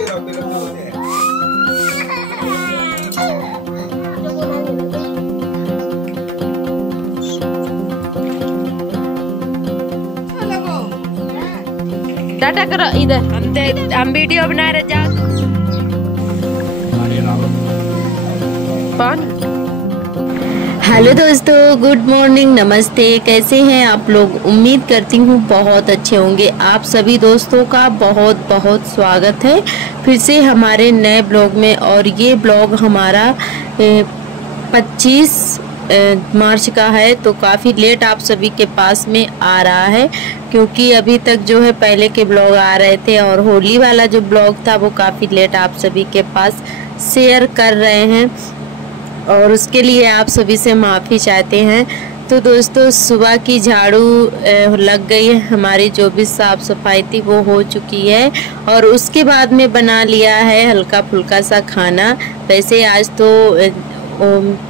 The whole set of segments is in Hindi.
टाटा करो इधर, हम वीडियो बना रहे। जा हेलो दोस्तों, गुड मॉर्निंग, नमस्ते। कैसे हैं आप लोग? उम्मीद करती हूँ बहुत अच्छे होंगे। आप सभी दोस्तों का बहुत बहुत स्वागत है फिर से हमारे नए ब्लॉग में। और ये ब्लॉग हमारा 25 मार्च का है, तो काफ़ी लेट आप सभी के पास में आ रहा है, क्योंकि अभी तक जो है पहले के ब्लॉग आ रहे थे और होली वाला जो ब्लॉग था वो काफ़ी लेट आप सभी के पास शेयर कर रहे हैं, और उसके लिए आप सभी से माफ़ी चाहते हैं। तो दोस्तों, सुबह की झाड़ू लग गई है, हमारी जो भी साफ़ सफाई थी वो हो चुकी है, और उसके बाद में बना लिया है हल्का फुल्का सा खाना। वैसे आज तो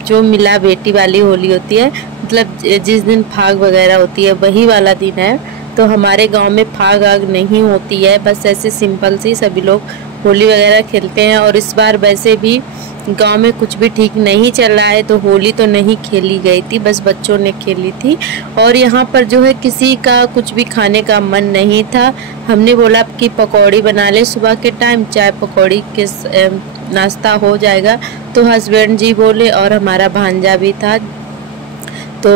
जो मिला बेटी वाली होली होती है, मतलब जिस दिन फाग वगैरह होती है वही वाला दिन है। तो हमारे गांव में फाग आग नहीं होती है, बस ऐसे सिंपल सी सभी लोग होली वगैरह खेलते हैं। और इस बार वैसे भी गांव में कुछ भी ठीक नहीं चल रहा है, तो होली तो नहीं खेली गई थी, बस बच्चों ने खेली थी। और यहाँ पर जो है किसी का कुछ भी खाने का मन नहीं था। हमने बोला कि पकौड़ी बना ले, सुबह के टाइम चाय पकौड़ी के नाश्ता हो जाएगा। तो हस्बैंड जी बोले और हमारा भांजा भी था, तो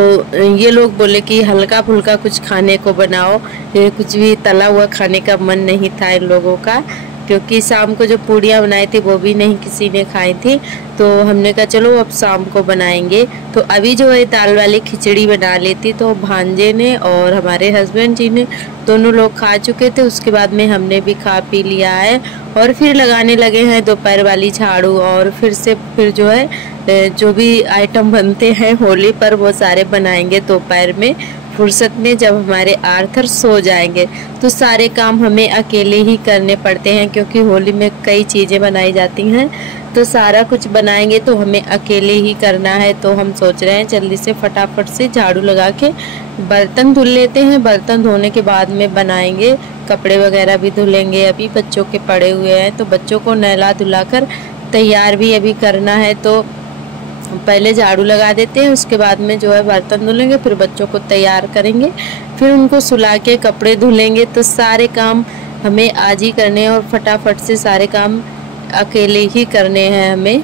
ये लोग बोले कि हल्का फुल्का कुछ खाने को बनाओ। ये कुछ भी तला हुआ खाने का मन नहीं था इन लोगों का, क्योंकि शाम को जो पूड़ियाँ बनाई थी वो भी नहीं किसी ने खाई थी। तो हमने कहा चलो अब शाम को बनाएंगे। तो अभी जो है दाल वाली खिचड़ी बना ली थी, तो भांजे ने और हमारे हस्बैंड जी ने दोनों लोग खा चुके थे। उसके बाद में हमने भी खा पी लिया है, और फिर लगाने लगे हैं दोपहर वाली झाड़ू। और फिर जो है जो भी आइटम बनते हैं होली पर वो सारे बनाएंगे दोपहर में फुर्सत में, जब हमारे आर्थर सो जाएंगे। तो सारे काम हमें अकेले ही करने पड़ते हैं, क्योंकि होली में कई चीज़ें बनाई जाती हैं, तो सारा कुछ बनाएंगे तो हमें अकेले ही करना है। तो हम सोच रहे हैं जल्दी से फटाफट से झाड़ू लगा के बर्तन धुल लेते हैं। बर्तन धोने के बाद में बनाएंगे, कपड़े वगैरह भी धुलेंगे। अभी बच्चों के पड़े हुए हैं, तो बच्चों को नहला धुला कर तैयार भी अभी करना है। तो पहले झाड़ू लगा देते हैं, उसके बाद में जो है बर्तन धुलेंगे, फिर बच्चों को तैयार करेंगे, फिर उनको सुला के कपड़े धुलेंगे। तो सारे काम हमें आज ही करने हैं, और फटाफट से सारे काम अकेले ही करने हैं हमें।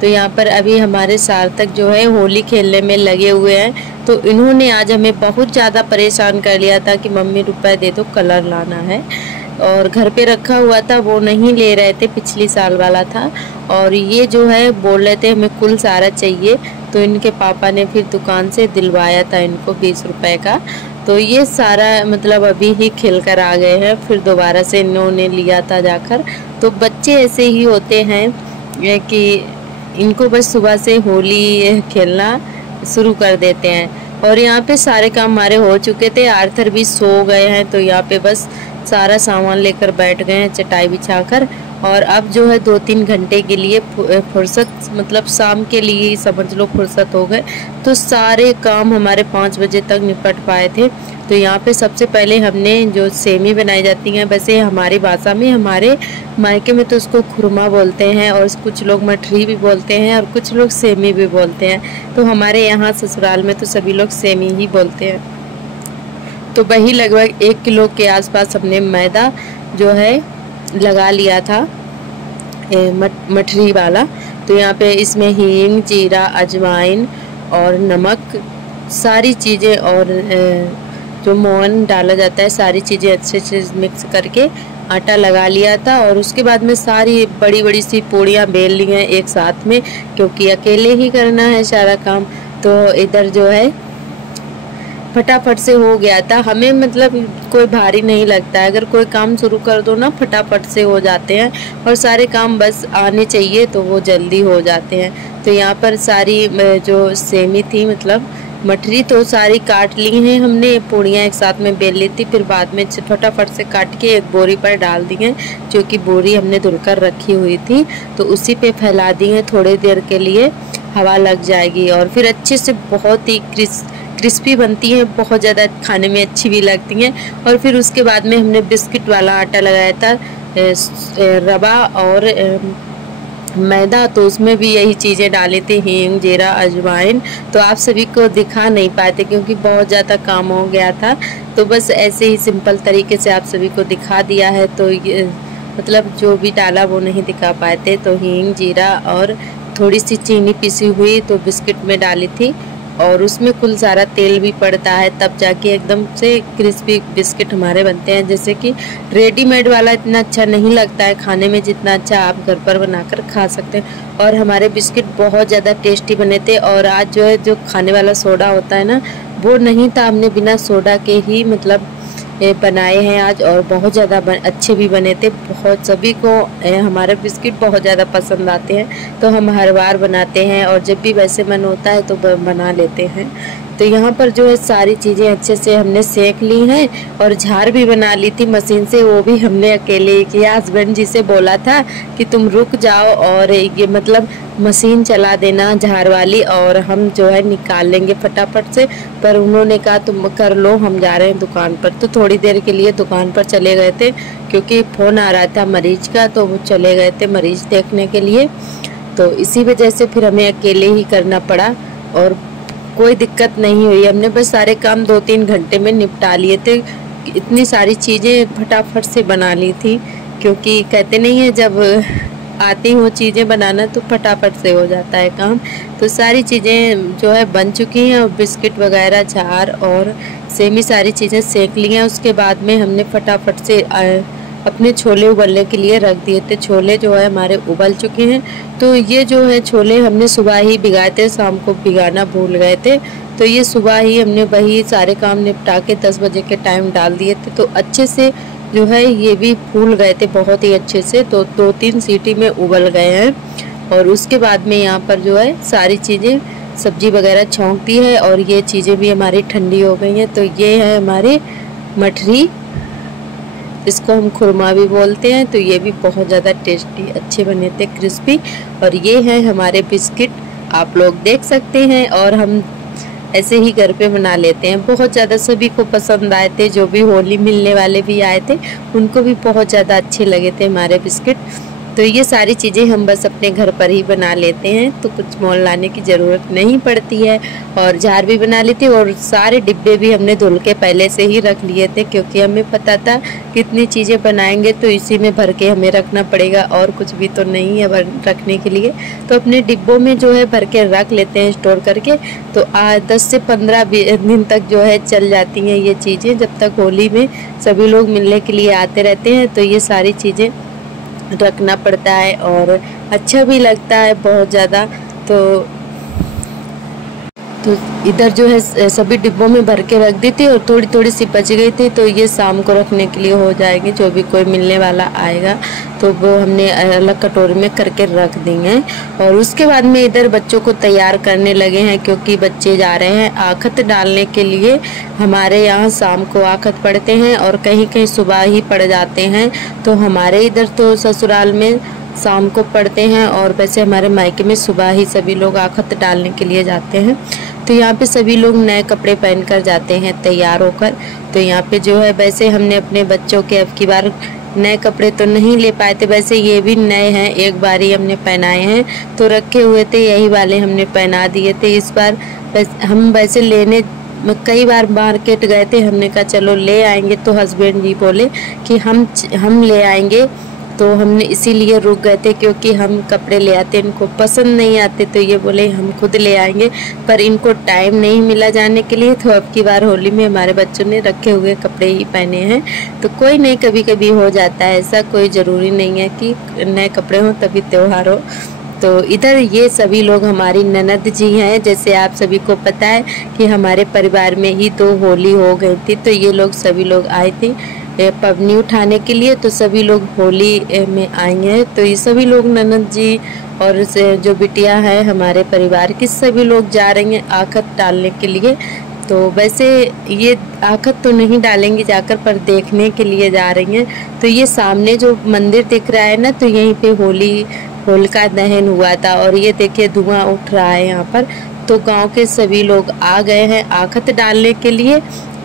तो यहाँ पर अभी हमारे सार्थक जो है होली खेलने में लगे हुए हैं। तो इन्होंने आज हमें बहुत ज़्यादा परेशान कर लिया था कि मम्मी रुपए दे दो, कलर लाना है। और घर पे रखा हुआ था वो नहीं ले रहे थे, पिछली साल वाला था। और ये जो है बोल रहे थे हमें कुल सारा चाहिए, तो इनके पापा ने फिर दुकान से दिलवाया था इनको 20 रुपए का। तो ये सारा मतलब अभी ही खेल कर आ गए हैं, फिर दोबारा से इन्होंने लिया था जाकर। तो बच्चे ऐसे ही होते हैं कि इनको बस सुबह से होली खेलना शुरू कर देते हैं। और यहाँ पे सारे काम हमारे हो चुके थे, आर्थर भी सो गए हैं। तो यहाँ पे बस सारा सामान लेकर बैठ गए हैं चटाई बिछाकर। और अब जो है 2-3 घंटे के लिए फुर्सत, मतलब शाम के लिए ही समझ लो फुर्सत हो गए। तो सारे काम हमारे 5 बजे तक निपट पाए थे। तो यहाँ पे सबसे पहले हमने जो सेमी बनाई जाती हैं, वैसे हमारी भाषा में, हमारे मायके में तो उसको खुरमा बोलते हैं, और कुछ लोग मठरी भी बोलते हैं, और कुछ लोग सेमी भी बोलते हैं। तो हमारे यहाँ ससुराल में तो सभी लोग सेमी ही बोलते हैं। तो वही लगभग 1 किलो के आसपास हमने मैदा जो है लगा लिया था, मठरी वाला। तो यहाँ पे इसमें हींग, जीरा, अजवाइन और नमक, सारी चीज़ें, और जो मोहन डाला जाता है, सारी चीज़ें अच्छे से मिक्स करके आटा लगा लिया था। और उसके बाद में सारी बड़ी बड़ी सी पूड़ियाँ बेल ली हैं एक साथ में, क्योंकि अकेले ही करना है सारा काम। तो इधर जो है फटाफट से हो गया था। हमें मतलब कोई भारी नहीं लगता है, अगर कोई काम शुरू कर दो ना फटाफट से हो जाते हैं, और सारे काम बस आने चाहिए तो वो जल्दी हो जाते हैं। तो यहाँ पर सारी जो सेमी थी, मतलब मठरी, तो सारी काट ली हैं हमने। पूड़ियाँ एक साथ में बेल ली थी, फिर बाद में फटाफट से काट के एक बोरी पर डाल दी हैं, जो कि बोरी हमने धुलकर रखी हुई थी। तो उसी पे फैला दी हैं, थोड़ी देर के लिए हवा लग जाएगी, और फिर अच्छे से बहुत ही क्रिस्पी बनती हैं, बहुत ज़्यादा खाने में अच्छी भी लगती हैं। और फिर उसके बाद में हमने बिस्किट वाला आटा लगाया था, रवा और मैदा, तो उसमें भी यही चीज़ें डाले थे, हींग, जीरा, अजवाइन। तो आप सभी को दिखा नहीं पाए थे क्योंकि बहुत ज़्यादा काम हो गया था, तो बस ऐसे ही सिंपल तरीके से आप सभी को दिखा दिया है। तो ये मतलब जो भी डाला वो नहीं दिखा पाए थे। तो हींग, जीरा और थोड़ी सी चीनी पिसी हुई तो बिस्किट में डाली थी, और उसमें कुल सारा तेल भी पड़ता है, तब जाके एकदम से क्रिस्पी बिस्किट हमारे बनते हैं। जैसे कि रेडीमेड वाला इतना अच्छा नहीं लगता है खाने में, जितना अच्छा आप घर पर बनाकर खा सकते हैं। और हमारे बिस्किट बहुत ज़्यादा टेस्टी बने थे। और आज जो है जो खाने वाला सोडा होता है ना, वो नहीं था, हमने बिना सोडा के ही मतलब बनाए हैं आज, और बहुत ज़्यादा अच्छे भी बने थे। बहुत सभी को हमारे बिस्किट बहुत ज़्यादा पसंद आते हैं, तो हम हर बार बनाते हैं, और जब भी वैसे मन होता है तो बना लेते हैं। तो यहाँ पर जो है सारी चीज़ें अच्छे से हमने सेक ली हैं, और झार भी बना ली थी मशीन से, वो भी हमने अकेले ही किया। हस्बैंड जी से बोला था कि तुम रुक जाओ और ये मतलब मशीन चला देना झार वाली, और हम जो है निकाल लेंगे फटाफट से। पर उन्होंने कहा तुम कर लो, हम जा रहे हैं दुकान पर। तो थोड़ी देर के लिए दुकान पर चले गए थे क्योंकि फ़ोन आ रहा था मरीज का, तो वो चले गए थे मरीज देखने के लिए। तो इसी वजह से फिर हमें अकेले ही करना पड़ा, और कोई दिक्कत नहीं हुई। हमने बस सारे काम 2-3 घंटे में निपटा लिए थे। इतनी सारी चीज़ें फटाफट से बना ली थी, क्योंकि कहते नहीं है जब आती हो चीज़ें बनाना तो फटाफट से हो जाता है काम। तो सारी चीज़ें जो है बन चुकी हैं, और बिस्किट वगैरह, झार और सेमी सारी चीज़ें सेक ली हैं। उसके बाद में हमने फटाफट से अपने छोले उबलने के लिए रख दिए थे। छोले जो है हमारे उबल चुके हैं। तो ये जो है छोले हमने सुबह ही भिगाए थे, शाम को भिगाना भूल गए थे। तो ये सुबह ही हमने वही सारे काम निपटा के 10 बजे के टाइम डाल दिए थे। तो अच्छे से जो है ये भी फूल गए थे बहुत ही अच्छे से। तो 2-3 सीटी में उबल गए हैं। और उसके बाद में यहाँ पर जो है सारी चीज़ें सब्जी वगैरह छौंक दी है, और ये चीज़ें भी हमारी ठंडी हो गई हैं। तो ये है हमारी मठरी, इसको हम खुरमा भी बोलते हैं। तो ये भी बहुत ज़्यादा टेस्टी अच्छे बने थे, क्रिस्पी। और ये है हमारे बिस्किट, आप लोग देख सकते हैं। और हम ऐसे ही घर पे बना लेते हैं। बहुत ज़्यादा सभी को पसंद आए थे, जो भी होली मिलने वाले भी आए थे उनको भी बहुत ज़्यादा अच्छे लगे थे हमारे बिस्किट। तो ये सारी चीज़ें हम बस अपने घर पर ही बना लेते हैं, तो कुछ मॉल लाने की ज़रूरत नहीं पड़ती है। और जार भी बना ली थी, और सारे डिब्बे भी हमने धुल के पहले से ही रख लिए थे, क्योंकि हमें पता था कितनी चीज़ें बनाएंगे तो इसी में भर के हमें रखना पड़ेगा, और कुछ भी तो नहीं है रखने के लिए। तो अपने डिब्बों में जो है भर के रख लेते हैं स्टोर करके। तो 10 से 15 दिन तक जो है चल जाती हैं ये चीज़ें, जब तक होली में सभी लोग मिलने के लिए आते रहते हैं। तो ये सारी चीज़ें रखना पड़ता है, और अच्छा भी लगता है बहुत ज़्यादा। तो इधर जो है सभी डिब्बों में भर के रख दी थी, और थोड़ी थोड़ी सी बच गई थी। तो ये शाम को रखने के लिए हो जाएगी, जो भी कोई मिलने वाला आएगा तो वो हमने अलग कटोरी में करके रख देंगे। और उसके बाद में इधर बच्चों को तैयार करने लगे हैं, क्योंकि बच्चे जा रहे हैं आखत डालने के लिए। हमारे यहाँ शाम को आखत पड़ते हैं, और कहीं कहीं सुबह ही पड़ जाते हैं। तो हमारे इधर तो ससुराल में शाम को पढ़ते हैं, और वैसे हमारे मायके में सुबह ही सभी लोग आखत डालने के लिए जाते हैं। तो यहाँ पे सभी लोग नए कपड़े पहनकर जाते हैं तैयार होकर। तो यहाँ पे जो है वैसे हमने अपने बच्चों के अब की बार नए कपड़े तो नहीं ले पाए थे, वैसे ये भी नए हैं, एक बार ही हमने पहनाए हैं। तो रखे हुए थे यही वाले हमने पहना दिए थे। इस बार हम वैसे लेने कई बार मार्केट गए थे, हमने कहा चलो ले आएंगे। तो हस्बैंड जी बोले कि हम ले आएंगे, तो हमने इसीलिए रुक गए थे, क्योंकि हम कपड़े ले आते इनको पसंद नहीं आते। तो ये बोले हम खुद ले आएंगे, पर इनको टाइम नहीं मिला जाने के लिए। तो अब की बार होली में हमारे बच्चों ने रखे हुए कपड़े ही पहने हैं। तो कोई नहीं, कभी कभी हो जाता है ऐसा, कोई ज़रूरी नहीं है कि नए कपड़े हों तभी त्यौहार हो। तो इधर ये सभी लोग हमारी ननद जी हैं। जैसे आप सभी को पता है कि हमारे परिवार में ही तो होली हो गई थी, तो ये लोग सभी लोग आए थे पबनी उठाने के लिए। तो सभी लोग होली में आएंगे हैं। तो ये सभी लोग ननद जी और जो बिटिया है हमारे परिवार की, सभी लोग जा रही हैं आखत डालने के लिए। तो वैसे ये आखत तो नहीं डालेंगी जाकर, पर देखने के लिए जा रही हैं। तो ये सामने जो मंदिर दिख रहा है ना, तो यहीं पे होलिका दहन हुआ था, और ये देखिए धुआं उठ रहा है यहाँ पर। तो गांव के सभी लोग आ गए हैं आखत डालने के लिए।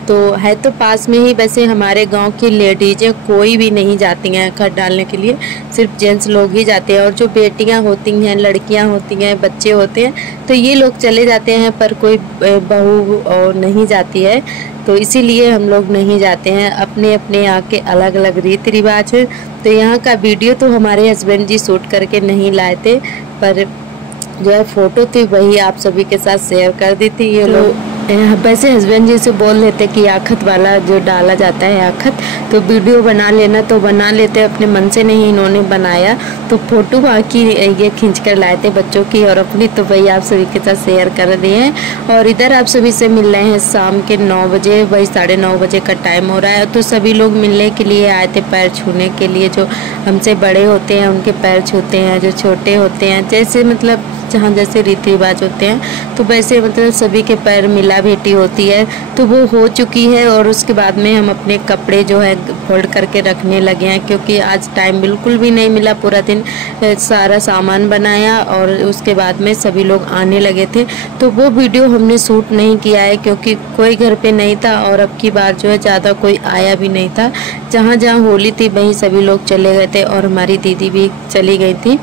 तो है तो पास में ही। वैसे हमारे गांव की लेडीजें कोई भी नहीं जाती हैं खत डालने के लिए, सिर्फ जेंट्स लोग ही जाते हैं। और जो बेटियां होती हैं, लड़कियां होती हैं, बच्चे होते हैं तो ये लोग चले जाते हैं, पर कोई बहू और नहीं जाती है। तो इसीलिए हम लोग नहीं जाते हैं। अपने अपने यहाँ के अलग अलग रीति रिवाज है। तो यहाँ का वीडियो तो हमारे हस्बैंड जी शूट करके नहीं लाए थे, पर जो है फ़ोटो थी वही आप सभी के साथ शेयर कर दी थी। ये लोग वैसे हस्बैंड जी से बोल लेते कि आखत वाला जो डाला जाता है आखत, तो वीडियो बना लेना, तो बना लेते। अपने मन से नहीं इन्होंने बनाया, तो फोटो बाकी ये खींच कर लाए थे बच्चों की और अपनी, तो वही आप सभी के साथ शेयर कर दिए हैं। और इधर आप सभी से मिल रहे हैं शाम के 9 बजे, वही 9:30 बजे का टाइम हो रहा है। तो सभी लोग मिलने के लिए आए थे, पैर छूने के लिए। जो हमसे बड़े होते हैं उनके पैर छूते हैं, जो छोटे होते हैं जैसे मतलब जहाँ जैसे रीति रिवाज होते हैं, तो वैसे मतलब सभी के पैर मिला भेटी होती है। तो वो हो चुकी है और उसके बाद में हम अपने कपड़े जो है फोल्ड करके रखने लगे हैं, क्योंकि आज टाइम बिल्कुल भी नहीं मिला। पूरा दिन सारा सामान बनाया और उसके बाद में सभी लोग आने लगे थे। तो वो वीडियो हमने शूट नहीं किया है क्योंकि कोई घर पे नहीं था और अब की बार जो है ज़्यादा कोई आया भी नहीं था। जहाँ जहाँ होली थी वहीं सभी लोग चले गए थे और हमारी दीदी भी चली गई थी।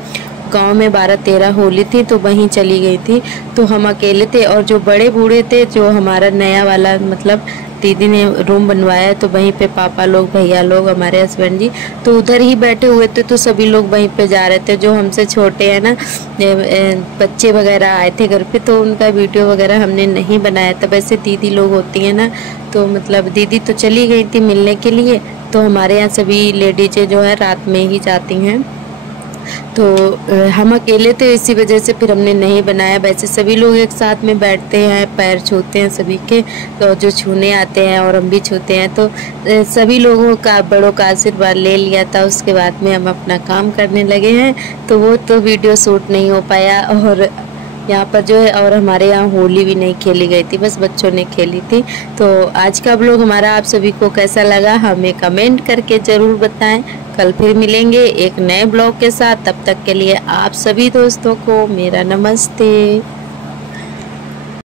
गांव में 12-13 होली थी तो वहीं चली गई थी। तो हम अकेले थे और जो बड़े बूढ़े थे, जो हमारा नया वाला मतलब दीदी ने रूम बनवाया है, तो वहीं पे पापा लोग, भैया लोग, हमारे हस्बैंड जी तो उधर ही बैठे हुए थे। तो सभी लोग वहीं पे जा रहे थे। जो हमसे छोटे हैं ना बच्चे वगैरह आए थे घर पे, तो उनका वीडियो वगैरह हमने नहीं बनाया था। वैसे दीदी लोग होती हैं ना, तो मतलब दीदी तो चली गई थी मिलने के लिए। तो हमारे यहाँ सभी लेडीजें जो है रात में ही जाती हैं, तो हम अकेले थे, इसी वजह से फिर हमने नहीं बनाया। वैसे सभी लोग एक साथ में बैठते हैं, पैर छूते हैं सभी के, तो जो छूने आते हैं और हम भी छूते हैं। तो सभी लोगों का, बड़ों का आशीर्वाद ले लिया था। उसके बाद में हम अपना काम करने लगे हैं, तो वो तो वीडियो शूट नहीं हो पाया। और यहाँ पर जो है, और हमारे यहाँ होली भी नहीं खेली गई थी, बस बच्चों ने खेली थी। तो आज का व्लॉग हमारा आप सभी को कैसा लगा हमें कमेंट करके ज़रूर बताएं। कल फिर मिलेंगे एक नए ब्लॉग के साथ। तब तक के लिए आप सभी दोस्तों को मेरा नमस्ते।